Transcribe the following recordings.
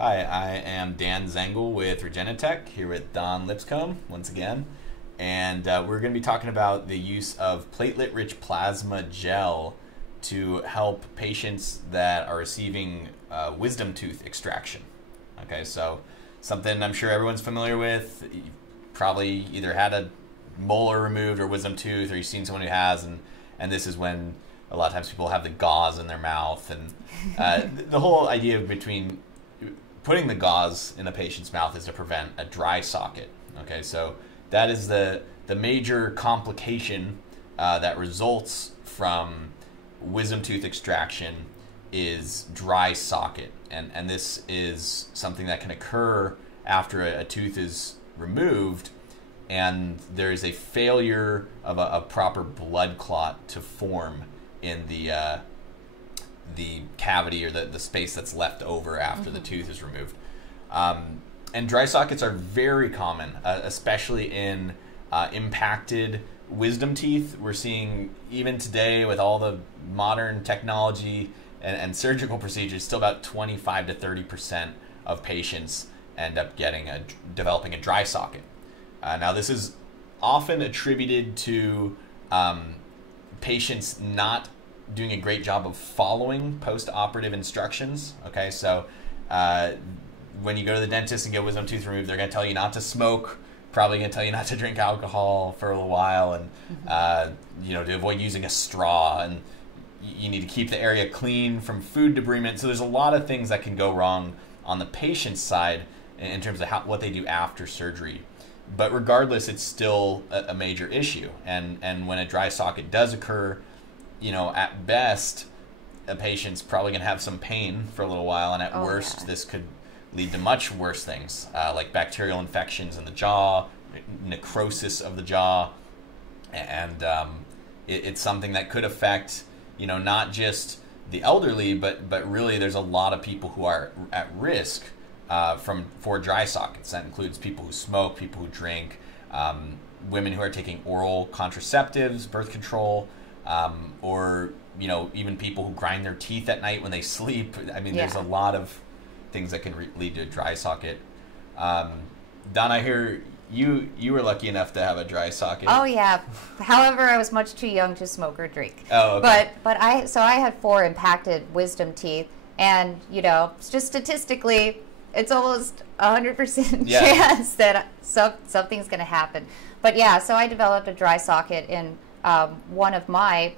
Hi, I am Dan Zengel with Regenitech, here with Don Lipscomb once again. And we're going to be talking about the use of platelet rich plasma gel to help patients that are receiving wisdom tooth extraction. Okay, so something I'm sure everyone's familiar with. You've probably either had a molar removed or wisdom tooth, or you've seen someone who has, and this is when a lot of times people have the gauze in their mouth. And the whole idea between putting the gauze in a patient's mouth is to prevent a dry socket. Okay, so that is the major complication that results from wisdom tooth extraction is dry socket, and this is something that can occur after a tooth is removed, and there is a failure of a proper blood clot to form in the cavity or the space that's left over after the tooth is removed. And dry sockets are very common, especially in impacted wisdom teeth. We're seeing even today with all the modern technology and surgical procedures, still about 25 to 30% of patients end up developing a dry socket. Now this is often attributed to patients not doing a great job of following post-operative instructions. Okay, so when you go to the dentist and get wisdom tooth removed, they're going to tell you not to smoke, probably going to tell you not to drink alcohol for a little while, and to avoid using a straw, and you need to keep the area clean from food debridement. So there's a lot of things that can go wrong on the patient's side in terms of what they do after surgery. But regardless, it's still a major issue, and when a dry socket does occur, at best, a patient's probably going to have some pain for a little while, and at worst, this could lead to much worse things, like bacterial infections in the jaw, necrosis of the jaw, and it's something that could affect, not just the elderly, but really there's a lot of people who are at risk for dry sockets. That includes people who smoke, people who drink, women who are taking oral contraceptives, birth control, or even people who grind their teeth at night when they sleep. I mean, there's a lot of things that can lead to a dry socket. Don, I hear you were lucky enough to have a dry socket. Oh yeah. However, I was much too young to smoke or drink. Oh, okay. But I had 4 impacted wisdom teeth, and just statistically, it's almost 100% chance that something's going to happen. But yeah, so I developed a dry socket in one of my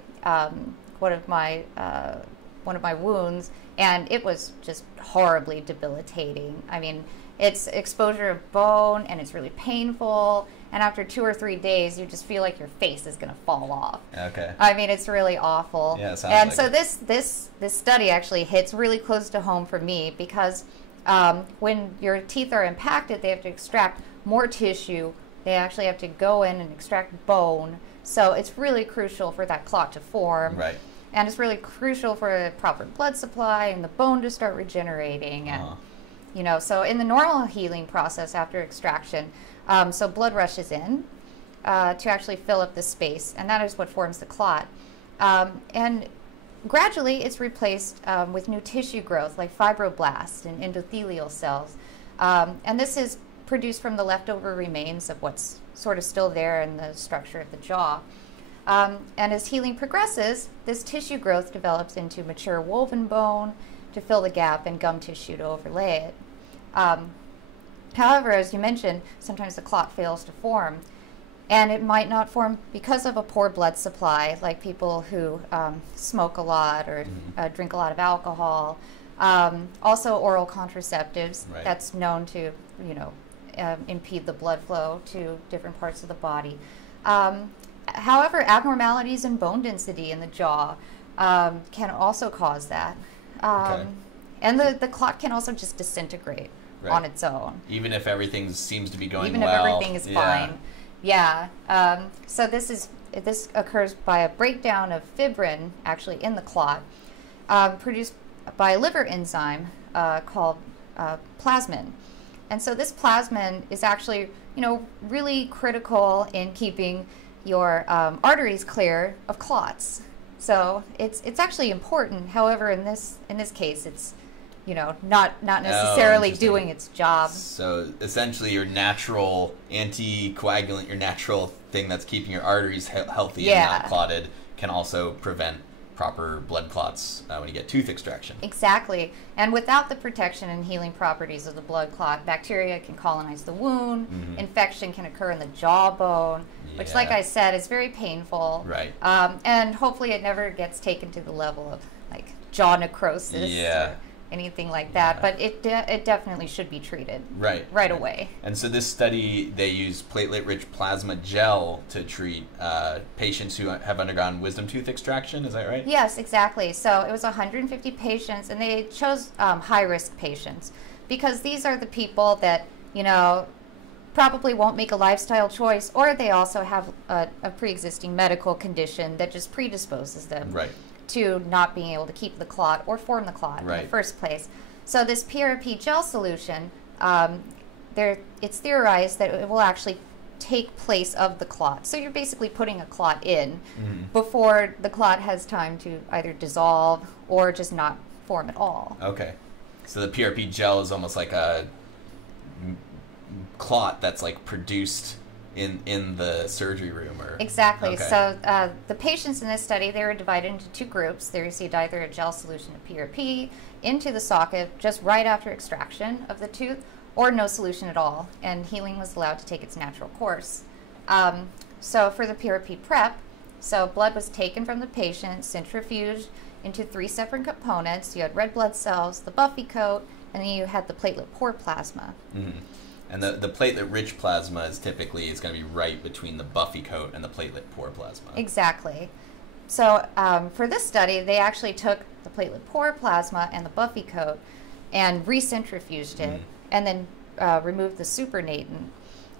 wounds, and it was just horribly debilitating. I mean, it's exposure of bone, and it's really painful. And after 2 or 3 days, you just feel like your face is going to fall off. Okay. I mean, it's really awful. Yeah, it sounds and like so it. this study actually hits really close to home for me, because when your teeth are impacted, they have to extract more tissue. They actually have to go in and extract bone. So it's really crucial for that clot to form. Right. And it's really crucial for a proper blood supply and the bone to start regenerating. And, so in the normal healing process after extraction, so blood rushes in to actually fill up the space, and that is what forms the clot. And gradually it's replaced with new tissue growth like fibroblasts and endothelial cells. And this is produced from the leftover remains of what's sort of still there in the structure of the jaw. And as healing progresses, this tissue growth develops into mature woven bone to fill the gap, and gum tissue to overlay it. However, as you mentioned, sometimes the clot fails to form, and it might not form because of a poor blood supply, like people who smoke a lot or drink a lot of alcohol. Also oral contraceptives, that's known to impede the blood flow to different parts of the body. However, abnormalities in bone density in the jaw can also cause that. And the clot can also just disintegrate on its own. Even if everything seems to be going Even well. if everything is fine. Yeah. So this occurs by a breakdown of fibrin, actually, in the clot, produced by a liver enzyme called plasmin. And so this plasmin is actually, really critical in keeping your arteries clear of clots. So it's actually important. However, in this case, it's not necessarily doing its job. So essentially your natural anticoagulant, your natural thing that's keeping your arteries healthy and not clotted, can also prevent proper blood clots when you get tooth extraction. Exactly. And without the protection and healing properties of the blood clot, bacteria can colonize the wound, infection can occur in the jawbone, which, like I said, is very painful. Right. And hopefully it never gets taken to the level of like jaw necrosis or anything like that, but it definitely should be treated right away. And so this study, they use platelet rich plasma gel to treat patients who have undergone wisdom tooth extraction. Is that right? Yes, exactly. So it was 150 patients, and they chose high risk patients because these are the people that probably won't make a lifestyle choice, or they also have a pre-existing medical condition that just predisposes them to not being able to keep the clot or form the clot in the first place. So this PRP gel solution, it's theorized that it will actually take place of the clot. So you're basically putting a clot in before the clot has time to either dissolve or just not form at all. Okay. So the PRP gel is almost like a clot that's like produced in the surgery room, or exactly. So the patients in this study, they were divided into two groups. They received either a gel solution of PRP into the socket just right after extraction of the tooth, or no solution at all, and healing was allowed to take its natural course. So for the PRP prep, so blood was taken from the patient, centrifuged into 3 separate components. You had red blood cells, the buffy coat, and then you had the platelet poor plasma. And the platelet rich plasma is typically going to be right between the buffy coat and the platelet poor plasma. Exactly. So for this study, they actually took the platelet poor plasma and the buffy coat and recentrifuged it, and then removed the supernatant,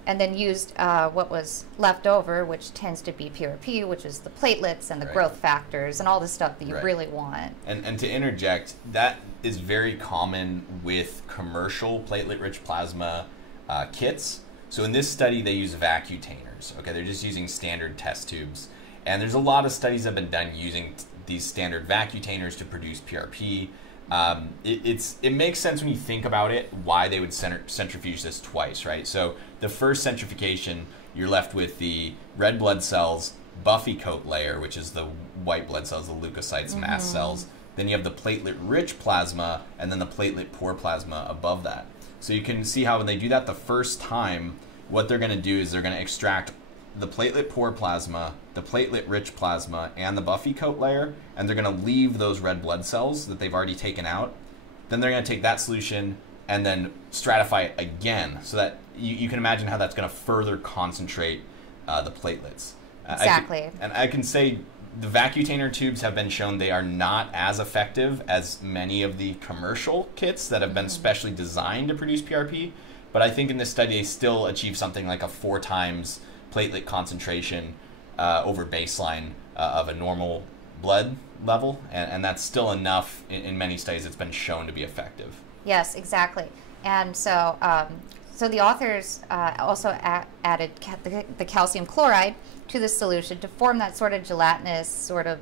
and then used what was left over, which tends to be PRP, which is the platelets and the growth factors and all the stuff that you really want. And to interject, that is very common with commercial platelet-rich plasma kits. So in this study, they use vacutainers. Okay, they're just using standard test tubes. And there's a lot of studies that have been done using these standard vacutainers to produce PRP. It makes sense when you think about it why they would centrifuge this twice, right? So the first centrifugation, you're left with the red blood cells, buffy coat layer, which is the white blood cells, the leukocytes, mast cells. Then you have the platelet-rich plasma, and then the platelet-poor plasma above that. So you can see how when they do that the first time, what they're going to do is they're going to extract the platelet-poor plasma, the platelet-rich plasma, and the buffy coat layer, and they're going to leave those red blood cells that they've already taken out. Then they're going to take that solution and then stratify it again, so that you can imagine how that's going to further concentrate the platelets. Exactly. I can say the vacutainer tubes have been shown they are not as effective as many of the commercial kits that have been specially designed to produce PRP, but I think in this study they still achieve something like a 4 times platelet concentration over baseline of a normal blood level, and that's still enough in many studies. It's been shown to be effective. Yes, exactly. And so so the authors also added the calcium chloride to the solution to form that sort of gelatinous, sort of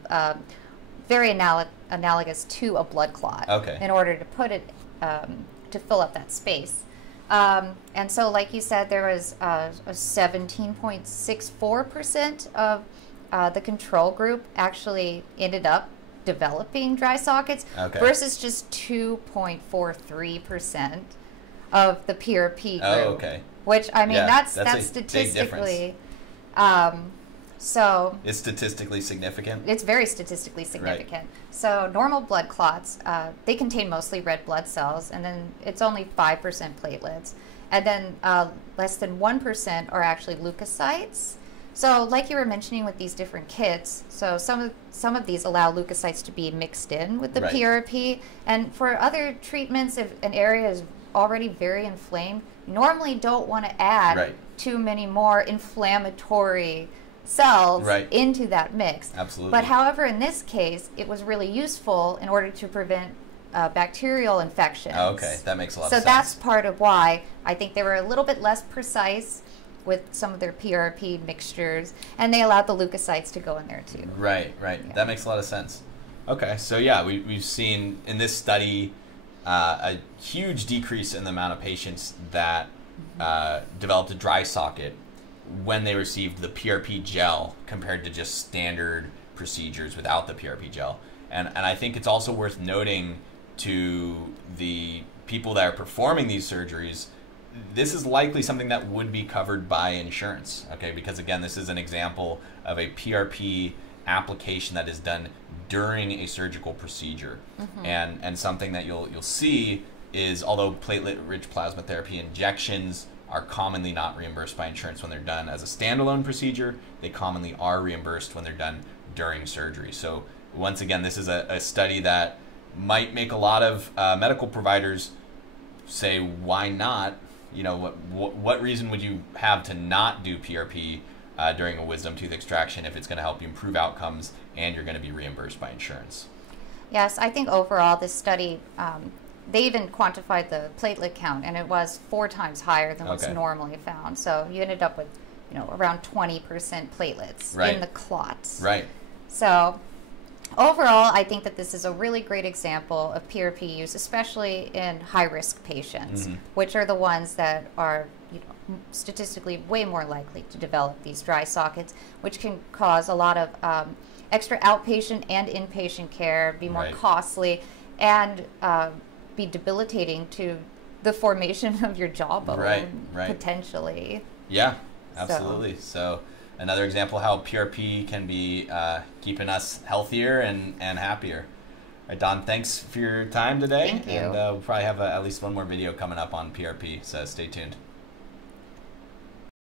very analogous to a blood clot, in order to put it to fill up that space. And so, like you said, there was a 17.64% of the control group actually ended up developing dry sockets, versus just 2.43% of the PRP group. Which, I mean, that's statistically. So it's statistically significant? It's very statistically significant. So normal blood clots, they contain mostly red blood cells, and then it's only 5% platelets. And then less than 1% are actually leukocytes. So like you were mentioning with these different kits, so some of these allow leukocytes to be mixed in with the PRP. And for other treatments, if an area is already very inflamed, you normally don't want to add too many more inflammatory cells into that mix. Absolutely. But however, in this case, it was really useful in order to prevent bacterial infections. That makes a lot of sense. So that's part of why I think they were a little bit less precise with some of their PRP mixtures, and they allowed the leukocytes to go in there too. Right. That makes a lot of sense. Okay, so yeah, we've seen in this study a huge decrease in the amount of patients that developed a dry socket when they received the PRP gel compared to just standard procedures without the PRP gel. And I think it's also worth noting to the people that are performing these surgeries, this is likely something that would be covered by insurance, okay? Because again, this is an example of a PRP application that is done during a surgical procedure. And something that you'll see is, although platelet rich plasma therapy injections are commonly not reimbursed by insurance when they're done as a standalone procedure, they commonly are reimbursed when they're done during surgery. So once again, this is a study that might make a lot of medical providers say, why not? You know, what reason would you have to not do PRP during a wisdom tooth extraction if it's going to help you improve outcomes and you're going to be reimbursed by insurance? Yes, I think overall this study, they even quantified the platelet count, and it was 4 times higher than what's normally found. So you ended up with, around 20% platelets in the clots. Right. So overall, I think that this is a really great example of PRP use, especially in high-risk patients, which are the ones that are statistically way more likely to develop these dry sockets, which can cause a lot of extra outpatient and inpatient care, be more costly, and be debilitating to the formation of your jawbone, potentially. Yeah, absolutely. So another example how PRP can be keeping us healthier and happier. All right, Dawn, thanks for your time today. Thank you. And we'll probably have at least one more video coming up on PRP, so stay tuned.